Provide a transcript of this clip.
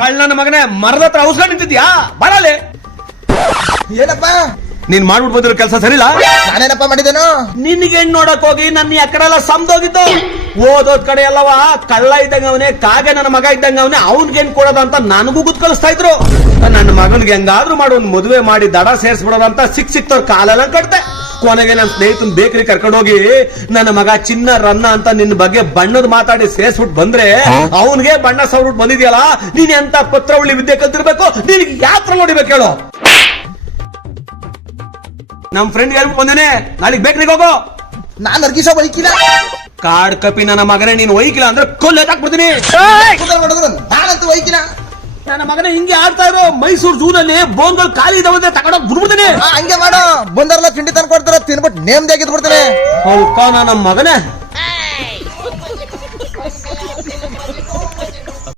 ಕಳ್ಳನ ಮಗನೇ ಮರದ ಹತ್ರ ಔಸ್ಕೊಂಡು ನಿಂತಿದ್ಯಾ ಬರಲೇ ಏನಪ್ಪ ನೀನ್ ಮಾಡ್ಬಿಟ್ಟು ಬಂದಿರೋ ಕೆಲಸ ಸರಿಲ್ಲ. ನಾನೇನಪ್ಪ ಮಾಡಿದ್ದೇನು? ನಿನ್ಗೆ ಹೆಣ್ ನೋಡಕ್ ಹೋಗಿ ನನ್ನ ಆ ಕಡೆ ಎಲ್ಲ ಸಮದೋಗಿದ್ದು ಓದೋದ್ ಕಡೆ ಎಲ್ಲವ ಕಳ್ಳ ಇದ್ದಂಗ ಅವನೇ ಕಾಗೆ ನನ್ನ ಮಗ ಇದ್ದಂಗ ಅವನೇ ಅವ್ನ್ಗೇನ್ ಕೊಡೋದ ಅಂತ ನನಗೂ ಗುದ್ ಕಲಿಸ್ತಾ ಇದ್ರು. ನನ್ನ ಮಗನ್ಗೆ ಹೆಂಗಾದ್ರೂ ಮಾಡಿ ಒಂದ್ ಮದುವೆ ಮಾಡಿ ದಡ ಸೇರ್ಸ್ಬಿಡೋದಂತ ಸಿಕ್ತವ್ರ ಕಾಲೆಲ್ಲ ಕಟ್ತೆ. ಕೊನೆಗೆ ನನ್ನ ಸ್ನೇಹಿತನ್ ಬೇಕರಿ ಕರ್ಕೊಂಡೋಗಿ ನನ್ನ ಮಗ ಚಿನ್ನ ರನ್ನ ಅಂತ ನಿನ್ನ ಬಗ್ಗೆ ಬಣ್ಣದ ಮಾತಾಡಿ ಸೇರ್ಸ್ಬಿಟ್ಟು ಬಂದ್ರೆ ಅವನ್ಗೆ ಬಣ್ಣ ಸವ್ಬಿಟ್ಟು ಬಂದಿದ್ಯಲ್ಲ, ನೀನ್ ಎಂತ ಪತ್ರ ಉಳ್ಳಿ ವಿದ್ಯೆ ಕಲ್ತಿರ್ಬೇಕು, ನಿನ್ಗೆ ಯಾತ್ರ ನೋಡಿಬೇಕು ಹೇಳು. ನಮ್ ಫ್ರೆಂಡ್ ಹೇಳ್ಬಿಟ್ಟು ಬಂದೇನೆ, ನಾಳೆಗ್ ಬೇಕ್ರಿಗೆ ಹೋಗೋ. ನಾನ್ ಅರ್ಗಿಸ ಬೈಕಿಲ್ಲ. ಕಾಡ್ ಕಪಿ ನನ್ನ ಮಗನೇ, ನೀನ್ ಒಯ್ಕಿಲ್ಲ ಅಂದ್ರೆ ಕೊಲ್ಲೆ ಹಾಕ್ಬಿಡ್ತೀನಿ. ನಾನಂತೂ ಬೈಕಿಲ್ಲ. ನನ್ನ ಮಗನೇ ಹಿಂಗೆ ಆಡ್ತಾ ಇರೋ ಮೈಸೂರು ಜೂನಲ್ಲಿ ಬೋನ್ಗಳು ಖಾಲಿ ಇದಾವಂದ್ರೆ ತಗೊಂಡೋಗಿ ಬಿಡ್ಬಿಡ್ತೀನಿ. ಹಂಗೆ ಮಾಡು, ಬಂದರ್ಲ ತಿಂಡಿ ತಂದು ಕೊಡ್ತಾರ ತಿನ್ಬಿಟ್ಟು ನೇಮ್ದಿ ಆಗಿದ್ ಬಿಡ್ತಾನೆ. ನನ್ನ ಮಗನೇ